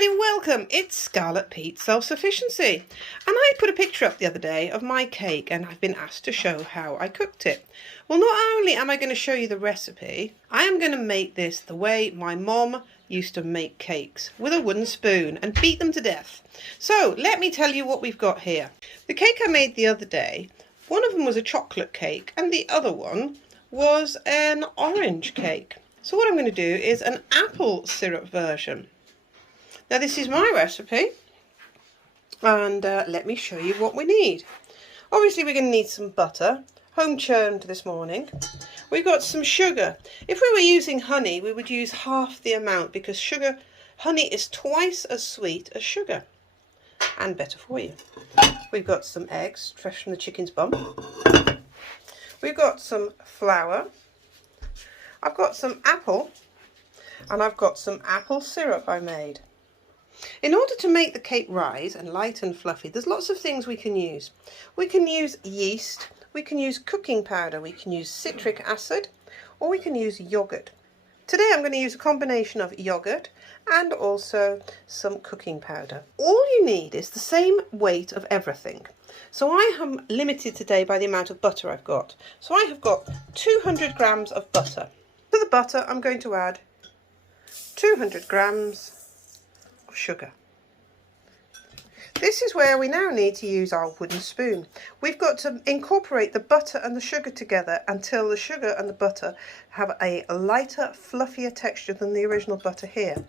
everybody, welcome. It's Scarlet Pete's Self-Sufficiency, and I put a picture up the other day of my cake and I've been asked to show how I cooked it. Well, not only am I going to show you the recipe, I am going to make this the way my mom used to make cakes, with a wooden spoon and beat them to death. So let me tell you what we've got here. The cake I made the other day, one of them was a chocolate cake and the other one was an orange cake. So what I'm going to do is an apple syrup version. Now this is my recipe, and let me show you what we need. Obviously we're going to need some butter, home churned this morning. We've got some sugar. If we were using honey, we would use half the amount because honey is twice as sweet as sugar and better for you. We've got some eggs, fresh from the chicken's bum. We've got some flour. I've got some apple, and I've got some apple syrup I made. In order to make the cake rise and light and fluffy, there's lots of things we can use. We can use yeast, we can use cooking powder, we can use citric acid, or we can use yogurt. Today I'm going to use a combination of yogurt and also some cooking powder. All you need is the same weight of everything. So I am limited today by the amount of butter I've got. So I have got 200 grams of butter. To the butter I'm going to add 200 grams of sugar. This is where we now need to use our wooden spoon. We've got to incorporate the butter and the sugar together until the sugar and the butter have a lighter, fluffier texture than the original butter here.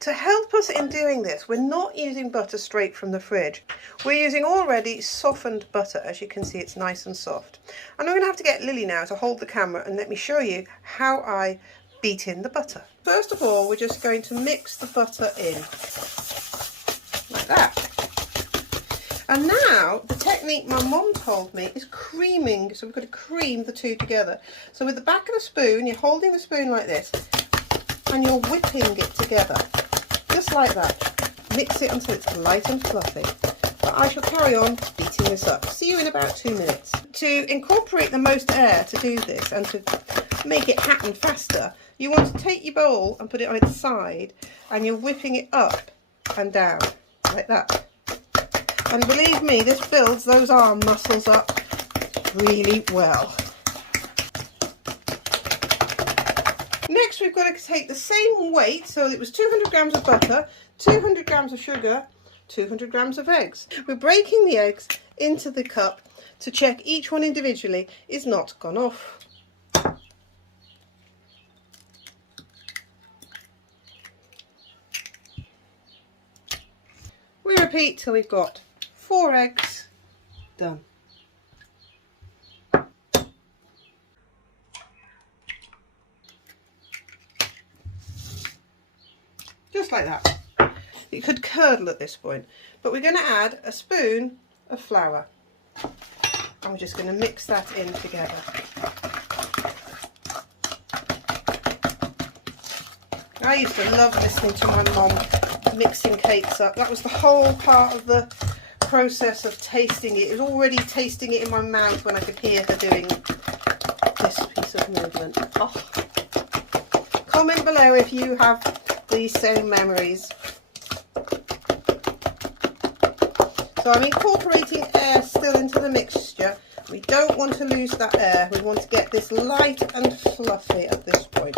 To help us in doing this, we're not using butter straight from the fridge. We're using already softened butter. As you can see, it's nice and soft. And I'm going to have to get Lily now to hold the camera and let me show you how I beat in the butter. First of all, we're just going to mix the butter in, like that. And now, the technique my mum told me is creaming, so we've got to cream the two together. So with the back of the spoon, you're holding the spoon like this, and you're whipping it together, just like that. Mix it until it's light and fluffy. But I shall carry on beating this up. See you in about 2 minutes. To incorporate the most air to do this, and to make it happen faster, you want to take your bowl and put it on its side, and you're whipping it up and down, like that. And believe me, this builds those arm muscles up really well. Next we've got to take the same weight, so it was 200 grams of butter, 200 grams of sugar, 200 grams of eggs. We're breaking the eggs into the cup to check each one individually is not gone off. We repeat till we've got 4 eggs done. Just like that. It could curdle at this point, but we're going to add a spoon of flour. I'm just going to mix that in together. I used to love listening to my mum mixing cakes up. That was the whole part of the process of tasting it. It was already tasting it in my mouth when I could hear her doing this piece of movement. Oh. Comment below if you have these same memories. So I'm incorporating air still into the mixture. We don't want to lose that air. We want to get this light and fluffy at this point.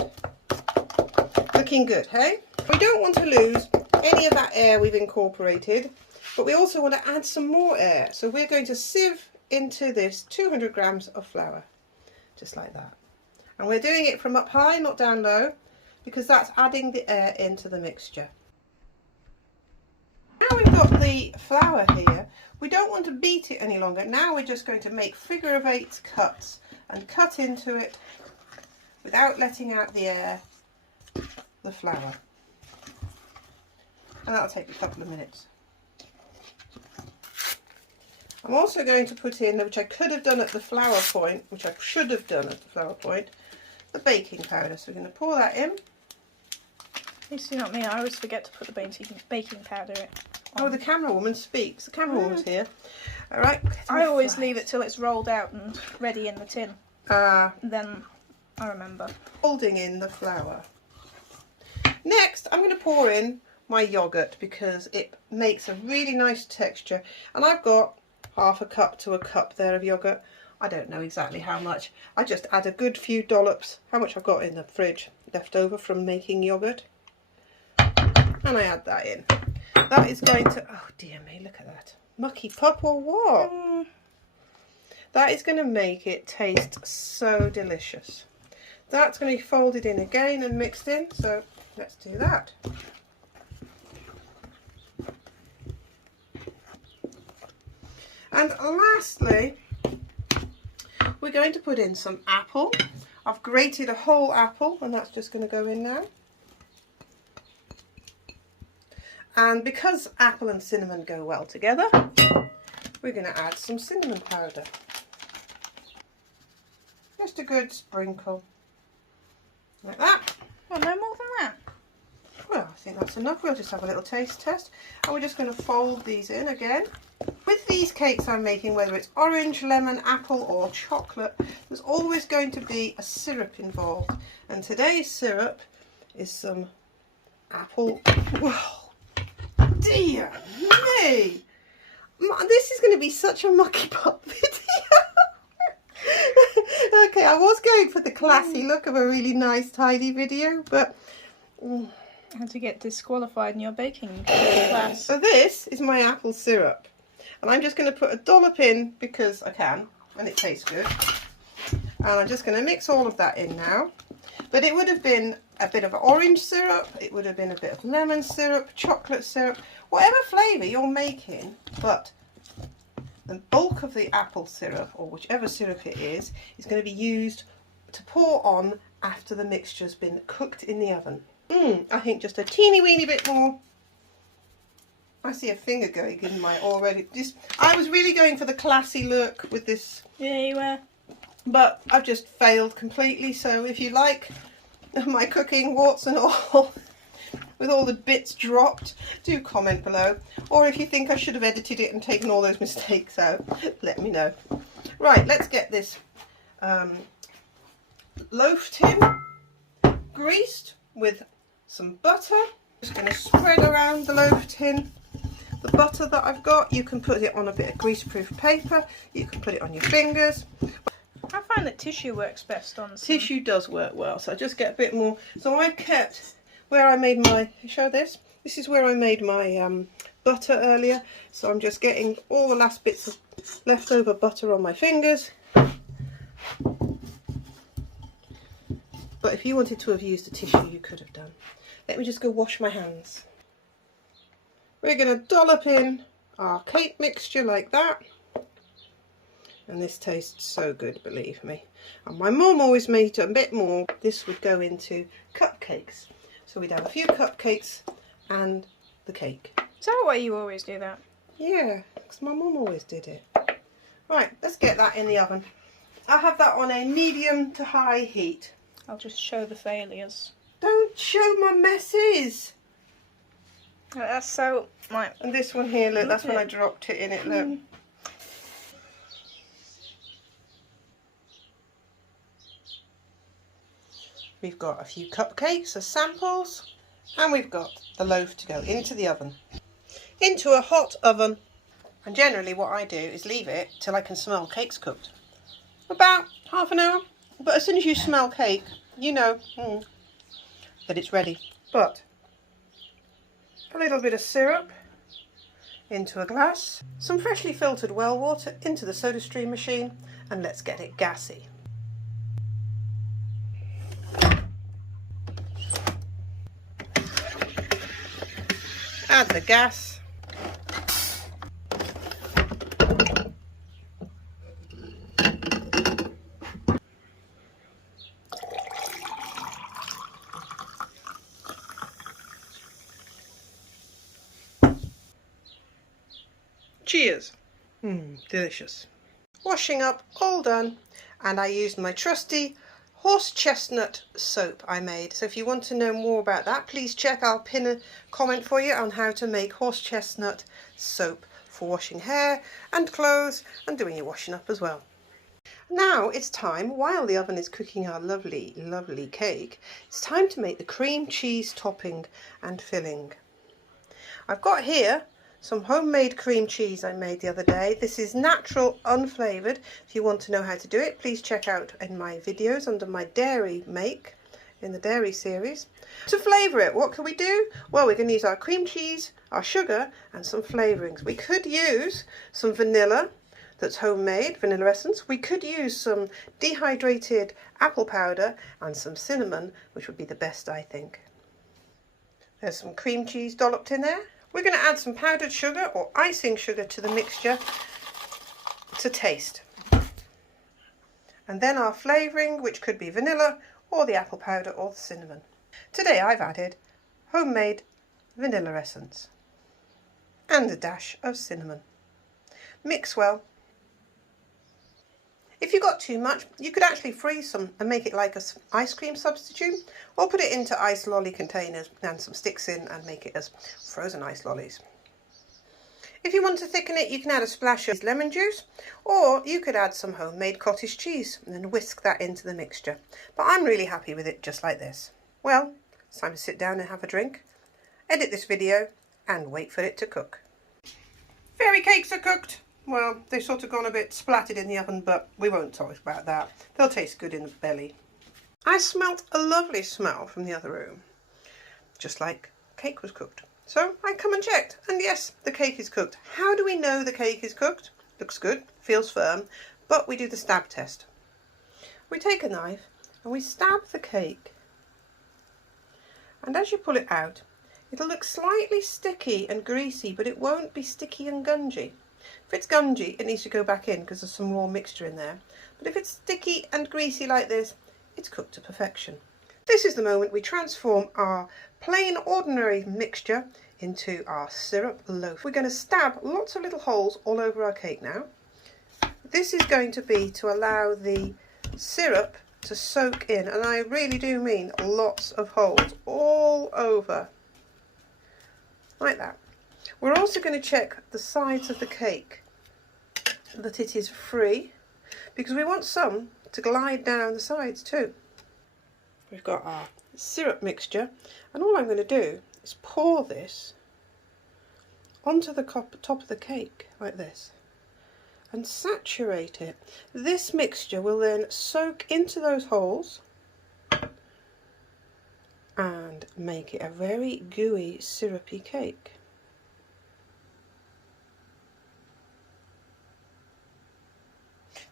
Looking good, hey? We don't want to lose any of that air we've incorporated, but we also want to add some more air. So we're going to sieve into this 200 grams of flour, just like that. And we're doing it from up high, not down low, because that's adding the air into the mixture. Now we've got the flour here, we don't want to beat it any longer. Now we're just going to make figure of 8 cuts and cut into it without letting out the air, the flour. And that'll take a couple of minutes. I'm also going to put in, which I could have done at the flour point, which I should have done at the flour point, the baking powder. So we're going to pour that in. You see, not me, I always forget to put the baking powder in. Oh, the camera woman speaks. The camera woman's here. All right. I always leave it till it's rolled out and ready in the tin. Then I remember. Folding in the flour. Next, I'm going to pour in my yogurt because it makes a really nice texture. And I've got half a cup to a cup there of yogurt. I don't know exactly how much. I just add a good few dollops, how much I've got in the fridge left over from making yogurt. And I add that in. That is going to, oh dear me, look at that. Mucky pup or what? That is going to make it taste so delicious. That's going to be folded in again and mixed in, so let's do that. And lastly, we're going to put in some apple. I've grated a whole apple and that's just going to go in now. And because apple and cinnamon go well together, we're going to add some cinnamon powder. Just a good sprinkle. Like that. Well, no more than that. Well, I think that's enough. We'll just have a little taste test. And we're just going to fold these in again. With these cakes I'm making, whether it's orange, lemon, apple or chocolate, there's always going to be a syrup involved. And today's syrup is some apple. Whoa, dear me! This is going to be such a mucky pup video. Okay, I was going for the classy look of a really nice, tidy video, but... How to get disqualified in your baking class. So this is my apple syrup. And I'm just going to put a dollop in because I can, and it tastes good. And I'm just going to mix all of that in now. But it would have been a bit of orange syrup, it would have been a bit of lemon syrup, chocolate syrup, whatever flavour you're making, but the bulk of the apple syrup, or whichever syrup it is going to be used to pour on after the mixture's been cooked in the oven. I think just a teeny weeny bit more. I see a finger going in my already. I was really going for the classy look with this. Yeah, you were. But I've just failed completely. So if you like my cooking, warts and all, with all the bits dropped, do comment below. Or if you think I should have edited it and taken all those mistakes out, let me know. Right, let's get this loaf tin greased with some butter. Just going to spread around the loaf tin the butter that I've got. You can put it on a bit of greaseproof paper, you can put it on your fingers. I find that tissue works best on some. Tissue does work well, so I just get a bit more. So I've kept where I made my, show this, this is where I made my butter earlier, so I'm just getting all the last bits of leftover butter on my fingers. But if you wanted to have used a tissue, you could have done. Let me just go wash my hands. We're going to dollop in our cake mixture like that. And this tastes so good, believe me. And my mum always made a bit more. This would go into cupcakes. So we'd have a few cupcakes and the cake. Is that why you always do that? Yeah, because my mum always did it. Right, let's get that in the oven. I have that on a medium to high heat. I'll just show the failures. Don't show my messes. That's so... Right. And this one here, look, that's when I dropped it in it, look. We've got a few cupcakes as samples, and we've got the loaf to go into the oven. Into a hot oven. And generally what I do is leave it till I can smell cakes cooked. About half an hour. But as soon as you smell cake, you know that it's ready. But a little bit of syrup into a glass, some freshly filtered well water into the soda stream machine, and let's get it gassy. Add the gas. Cheers. Delicious. Washing up all done, and I used my trusty horse chestnut soap I made. So if you want to know more about that, please check. I'll pin a comment for you on how to make horse chestnut soap for washing hair and clothes and doing your washing up as well. Now it's time, while the oven is cooking our lovely, lovely cake, it's time to make the cream cheese topping and filling. I've got here some homemade cream cheese I made the other day. This is natural, unflavoured. If you want to know how to do it, please check out in my videos under my dairy make in the dairy series. To flavour it, what can we do? Well, we're going to use our cream cheese, our sugar and some flavourings. We could use some vanilla that's homemade, vanilla essence. We could use some dehydrated apple powder and some cinnamon, which would be the best, I think. There's some cream cheese dolloped in there. We're going to add some powdered sugar or icing sugar to the mixture to taste. And then our flavouring, which could be vanilla or the apple powder or the cinnamon. Today I've added homemade vanilla essence and a dash of cinnamon. Mix well. If you got too much, you could actually freeze some and make it like an ice cream substitute, or put it into ice lolly containers and some sticks in and make it as frozen ice lollies. If you want to thicken it, you can add a splash of lemon juice, or you could add some homemade cottage cheese and then whisk that into the mixture. But I'm really happy with it just like this. Well, it's time to sit down and have a drink, edit this video and wait for it to cook. Fairy cakes are cooked. Well, they've sort of gone a bit splattered in the oven, but we won't talk about that. They'll taste good in the belly. I smelt a lovely smell from the other room, just like cake was cooked. So I come and checked, and yes, the cake is cooked. How do we know the cake is cooked? Looks good, feels firm, but we do the stab test. We take a knife and we stab the cake, and as you pull it out, it'll look slightly sticky and greasy, but it won't be sticky and gungy. If it's gungy, it needs to go back in because there's some raw mixture in there. But if it's sticky and greasy like this, it's cooked to perfection. This is the moment we transform our plain ordinary mixture into our syrup loaf. We're going to stab lots of little holes all over our cake now. This is going to be to allow the syrup to soak in, and I really do mean lots of holes all over, like that. We're also going to check the sides of the cake that it is free, because we want some to glide down the sides too. We've got our syrup mixture, and all I'm going to do is pour this onto the top of the cake like this and saturate it. This mixture will then soak into those holes and make it a very gooey, syrupy cake.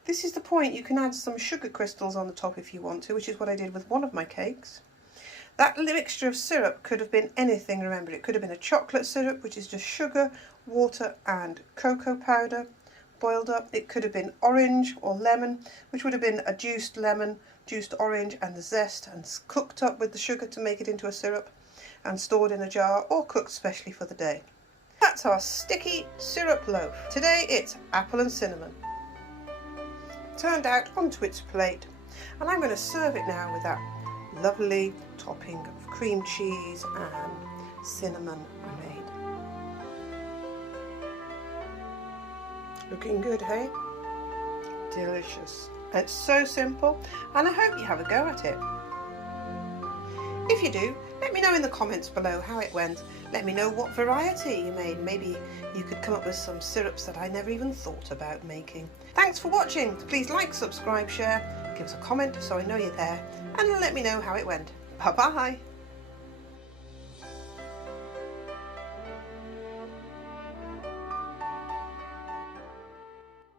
This is the point. You can add some sugar crystals on the top if you want to, which is what I did with one of my cakes. That mixture of syrup could have been anything, remember. It could have been a chocolate syrup, which is just sugar, water and cocoa powder boiled up. It could have been orange or lemon, which would have been a juiced lemon, juiced orange and the zest, and cooked up with the sugar to make it into a syrup and stored in a jar or cooked specially for the day. That's our sticky syrup loaf. Today it's apple and cinnamon. Turned out onto its plate, and I'm going to serve it now with that lovely topping of cream cheese and cinnamon I made. Looking good, hey? Delicious. It's so simple, and I hope you have a go at it. If you do, let me know in the comments below how it went. Let me know what variety you made. Maybe you could come up with some syrups that I never even thought about making. Thanks for watching. Please like, subscribe, share, give us a comment so I know you're there, and let me know how it went. Bye bye.